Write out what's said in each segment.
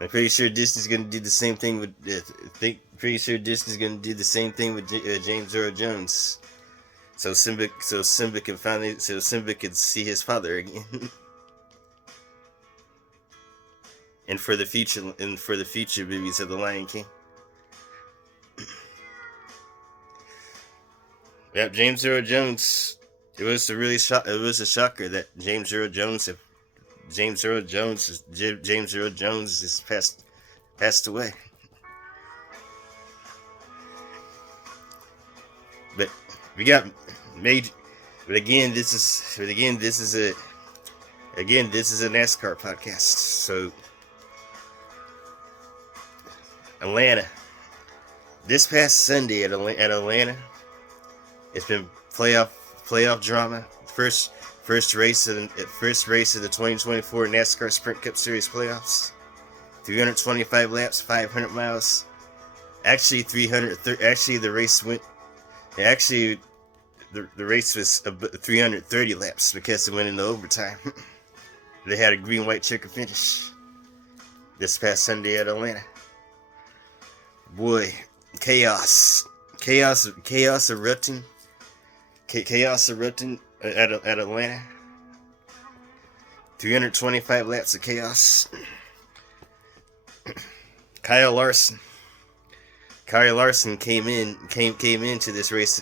I'm pretty sure Disney's gonna do the same thing with. Pretty sure Disney's gonna do the same thing with James Earl Jones. So Simba can see his father again. and for the future movies of the Lion King. Yep, James Earl Jones. It was a shocker that James Earl Jones is passed away. But we got major. But again, this is a NASCAR podcast. So Atlanta, this past Sunday at Atlanta, it's been playoff drama. First race of the 2024 NASCAR Sprint Cup Series playoffs. 325 laps, 500 miles. Actually, the race went. Actually, the race was 330 laps because it went into overtime. They had a green-white checker finish this past Sunday at Atlanta. Boy, chaos erupting at Atlanta. 325 laps of chaos. Kyle Larson came into this race.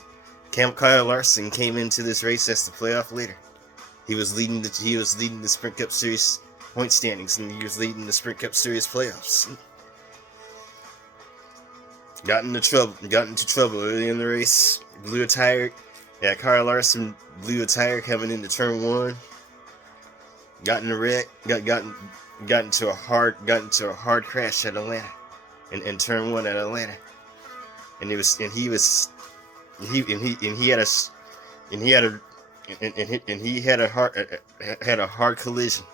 Kyle Larson came into this race as the playoff leader. He was leading the Sprint Cup Series point standings, and he was leading the Sprint Cup Series playoffs. Got into trouble early in the race. Blew a tire. Yeah, Kyle Larson blew a tire coming into turn 1. Got in a wreck. Got into a hard crash at Atlanta, in turn 1 at Atlanta. And he had a hard collision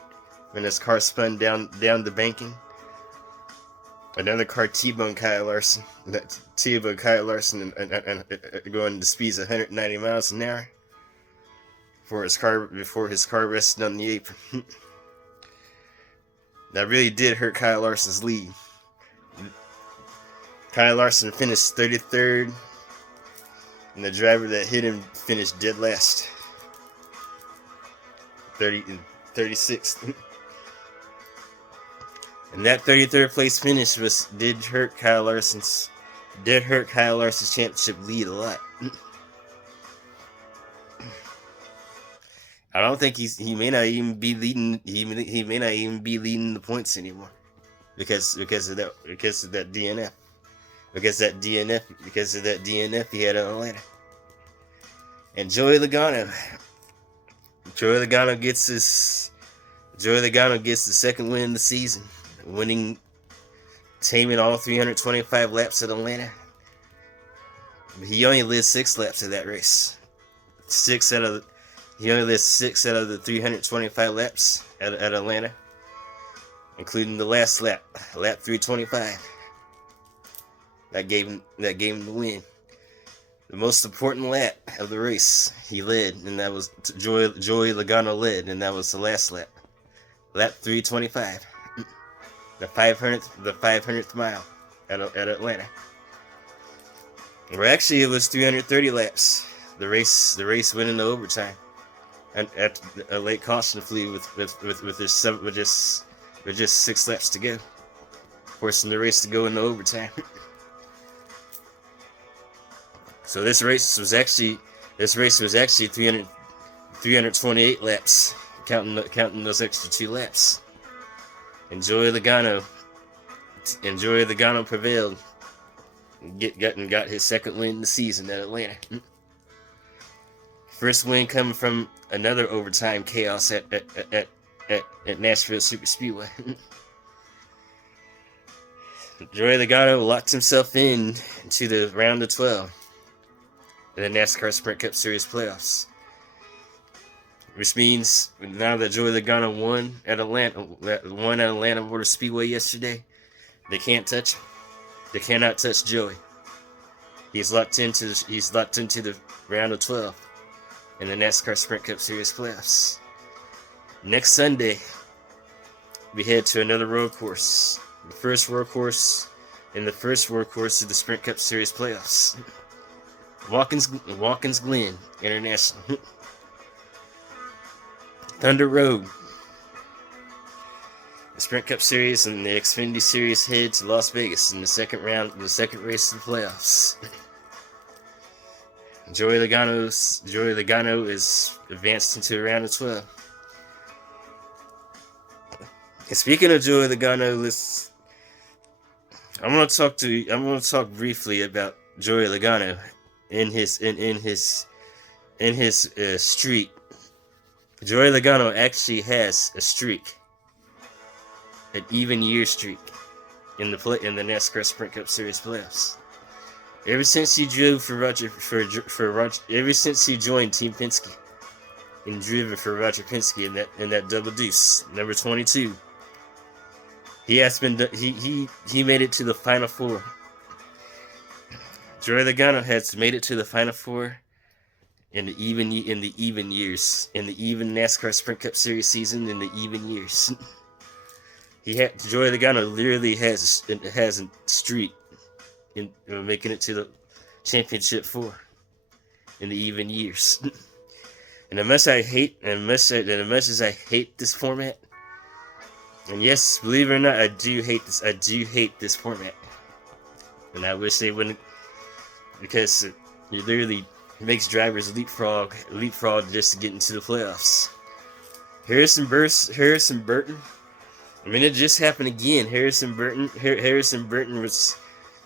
when his car spun down the banking. Another car T-boned Kyle Larson. And going to speeds 190 miles an hour before his car rested on the apron. That really did hurt Kyle Larson's lead. Kyle Larson finished 33rd, and the driver that hit him finished dead last, 36th. And that 33rd place finish did hurt Kyle Larson's championship lead a lot. I don't think he may not even be leading. He may not even be leading the points anymore because of that DNF. Because of that DNF he had in Atlanta. And Joey Logano gets the second win of the season, taming all 325 laps at Atlanta. But he only led 6 laps of that race. He only led 6 out of the 325 laps at Atlanta, including the last lap 325. That gave him the win. The most important lap of the race, he led, and that was Joey Logano led, and that was the last lap. Lap 325. The 500th mile at Atlanta. Or actually, it was 330 laps. The race went into overtime, and at a late caution flew with just 6 laps to go, forcing the race to go into overtime. So this race was actually 328 laps, counting those extra 2 laps. And Joey Logano prevailed and got his second win in the season at Atlanta. First win coming from another overtime chaos at Nashville Super Speedway. Joey Logano locked himself in to the round of 12 in the NASCAR Sprint Cup Series playoffs, which means now that Joey Logano won at Atlanta Motor Speedway yesterday, they can't touch him. They cannot touch Joey. He's locked into the round of 12 in the NASCAR Sprint Cup Series playoffs. Next Sunday, we head to another road course, first workhorse of the Sprint Cup Series playoffs. Watkins Glen International. Thunder Road. The Sprint Cup Series and the Xfinity Series head to Las Vegas in the second race of the playoffs. Joey Logano is advanced into the round of 12. And speaking of Joey Logano, I'm gonna talk briefly about Joey Logano in his streak. Joey Logano actually has a streak, an even year streak in the NASCAR Sprint Cup Series playoffs. Ever since he drove ever since he joined Team Penske and driven for Roger Penske in that double deuce, number 22, he made it to the Final Four. Joey Logano has made it to the Final Four in the even years, in the even NASCAR Sprint Cup Series season, in the even years. Joey Logano literally has a streak in making it to the championship 4 in the even years. And as much as I hate this format, and yes, believe it or not, I do hate this format. And I wish they wouldn't, because it literally makes drivers leapfrog just to get into the playoffs. Harrison Burton. I mean, it just happened again. Harrison Burton was,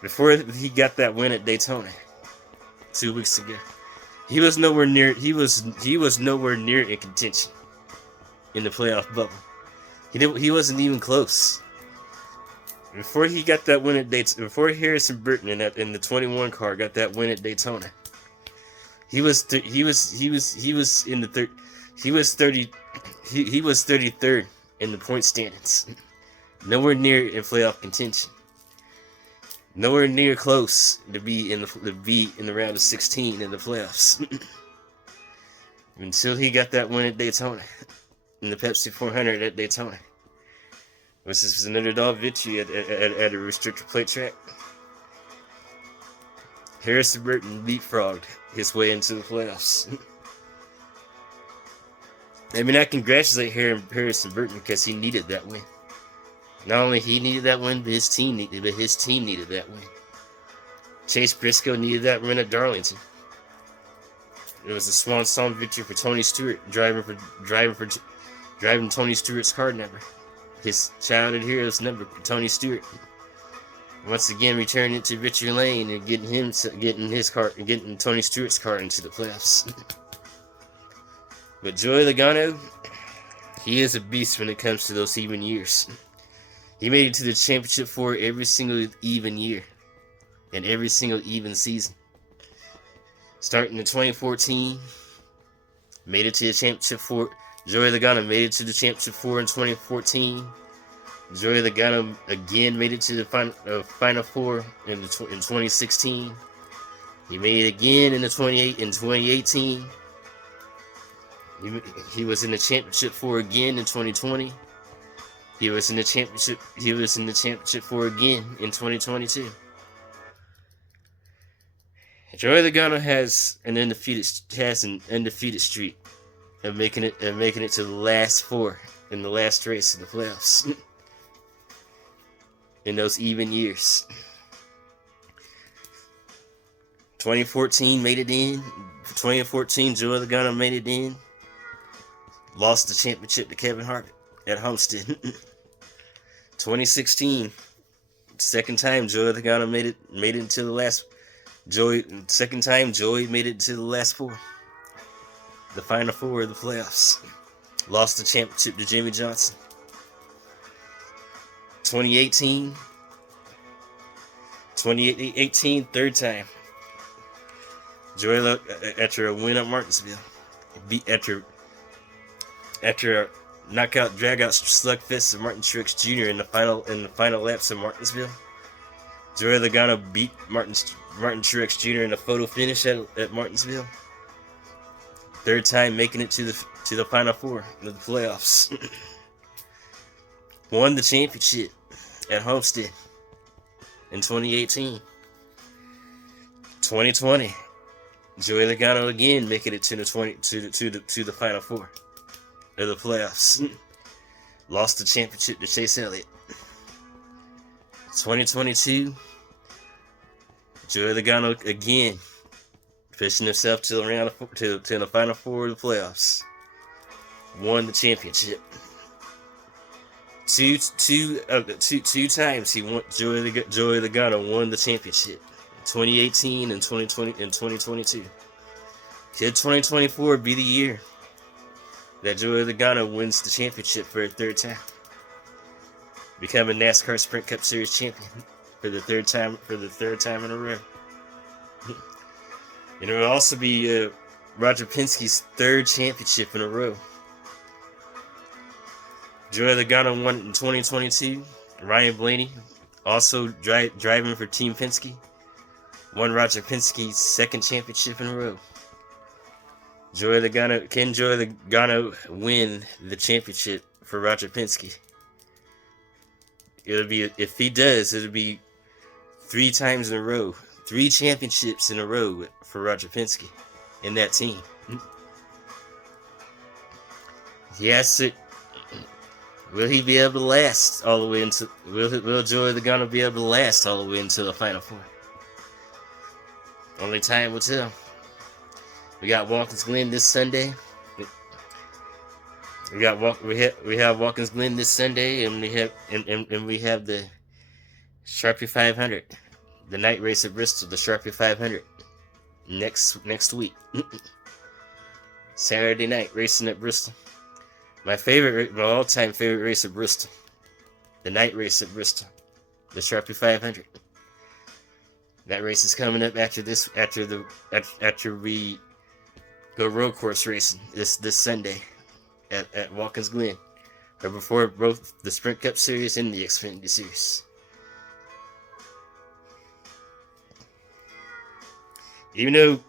before he got that win at Daytona 2 weeks ago, he was nowhere near in contention in the playoff bubble. He wasn't even close. Before he got that win at Daytona, before Harrison Burton in the 21 car got that win at Daytona, he was 33rd in the point standings. Nowhere near in playoff contention. Nowhere near close to be in the round of 16 in the playoffs. Until he got that win at Daytona, in the Pepsi 400 at Daytona. This was an underdog victory at a restricted plate track. Harrison Burton leapfrogged his way into the playoffs. I mean, I congratulate Harrison Burton because he needed that win. Not only he needed that win, but his team needed that win. Chase Briscoe needed that win at Darlington. It was a swan song victory for Tony Stewart, driving Tony Stewart's car number, his childhood hero's number, Tony Stewart. Once again, returning it to Victory Lane and getting Tony Stewart's car into the playoffs. But Joey Logano, he is a beast when it comes to those even years. He made it to the championship 4 every single even year and every single even season. Starting in 2014, made it to the championship 4. Joey Logano made it to the championship 4 in 2014. Joey Logano again made it to the final 4 in 2016. He made it again in 2018. He was in the championship 4 again in 2020. He was in the championship 4 again in 2022. Joey Logano has an undefeated streak of making it to the last 4 in the last race of the playoffs in those even years. 2014 made it in. 2014, Joey Logano made it in. Lost the championship to Kevin Harvick at Homestead. 2016, second time Joey Logano made it into the last. Second time Joey made it to the last 4, the final 4 of the playoffs. Lost the championship to Jimmy Johnson. 2018, third time. Joey, after a win at Martinsville, after a knockout dragout slugfest of Martin Truex Jr. in the final laps of Martinsville, Joey Logano beat Martin Truex Jr. in a photo finish at Martinsville. Third time making it to the final 4 of the playoffs. Won the championship at Homestead in 2018. 2020, Joey Logano again making it to the Final Four of the playoffs. Lost the championship to Chase Elliott. 2022, Joey Logano again pushing himself to the Final Four of the playoffs. Won the championship. Two times Joey Logano won the championship. 2018 and 2020 and 2022. Could 2024 be the year that Joey Logano wins the championship for a third time, becoming NASCAR Sprint Cup Series champion for the third time in a row? And it will also be Roger Penske's third championship in a row. Joey Logano won in 2022. Ryan Blaney, also driving for Team Penske, won Roger Penske's second championship in a row. Can Joey Logano win the championship for Roger Penske? If he does, it'll be 3 times in a row, 3 championships in a row for Roger Penske in that team. He has to. Will he be able to last all the way into? Will Joey Logano be able to last all the way into the Final Four? Only time will tell. We got Watkins Glen this Sunday. We have Watkins Glen this Sunday, and we have the Sharpie 500, the night race at Bristol, the Sharpie 500 next week. Saturday night racing at Bristol. My all-time favorite race at Bristol, the night race at Bristol, the Sharpie 500. That race is coming up after we go road course racing this Sunday at Watkins Glen, or before both the Sprint Cup Series and the Xfinity Series. Even though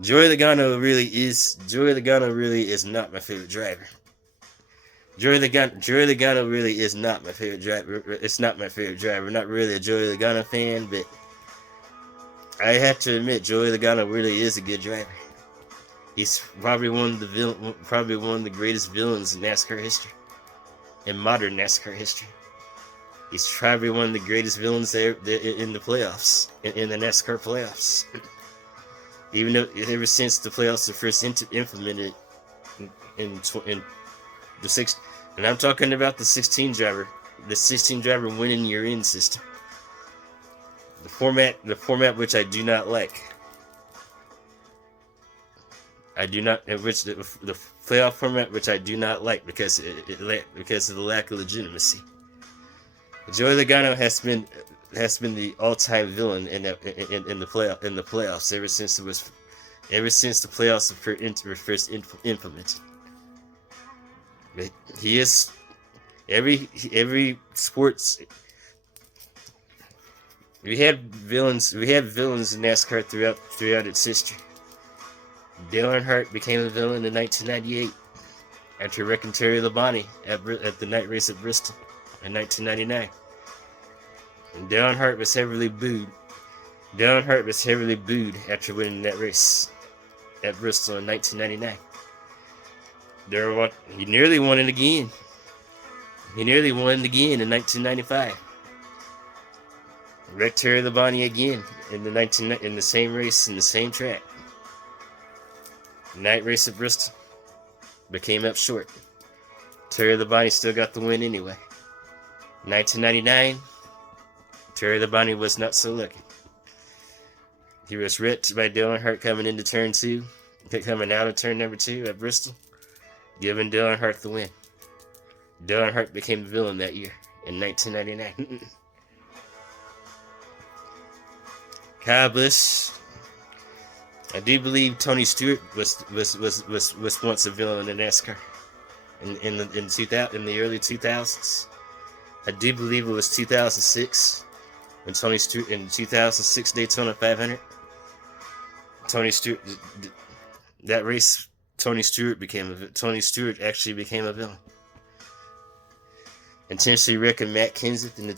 Joey Logano really is not my favorite driver. Joey Logano really is not my favorite driver. It's not my favorite driver. I'm not really a Joey Logano fan, but I have to admit, Joey Logano really is a good driver. He's probably one of the greatest villains in NASCAR history, in modern NASCAR history. He's probably one of the greatest villains there in the playoffs, in the NASCAR playoffs. Even though ever since the playoffs were first implemented in the 6, and I'm talking about the 16 driver winning your in system. The format which I do not like. The playoff format which I do not like because of the lack of legitimacy. Joey Logano has been the all-time villain in the playoffs ever since the playoffs were first implemented. But he is every sports. We have villains in NASCAR throughout its history. Dale Earnhardt became a villain in 1998 after wrecking Terry Labonte at the night race at Bristol in 1999. And Dale Earnhardt was heavily booed. After winning that race at Bristol in 1999. He nearly won it again. In 1995. Wrecked Terry Labonte again in the same race, in the same track. Night race at Bristol. But came up short. Terry Labonte still got the win anyway. 1999, Terry Labonte was not so lucky. He was wrecked by Dale Earnhardt coming out of turn number 2 at Bristol, giving Dale Earnhardt the win. Dale Earnhardt became the villain that year in 1999. Kyle Busch. I do believe Tony Stewart was once a villain in NASCAR in the early 2000s. I do believe it was 2006 when Tony Stewart in 2006 Daytona 500. Tony Stewart, that race, Tony Stewart actually became a villain. intentionally wrecking Matt Kenseth in the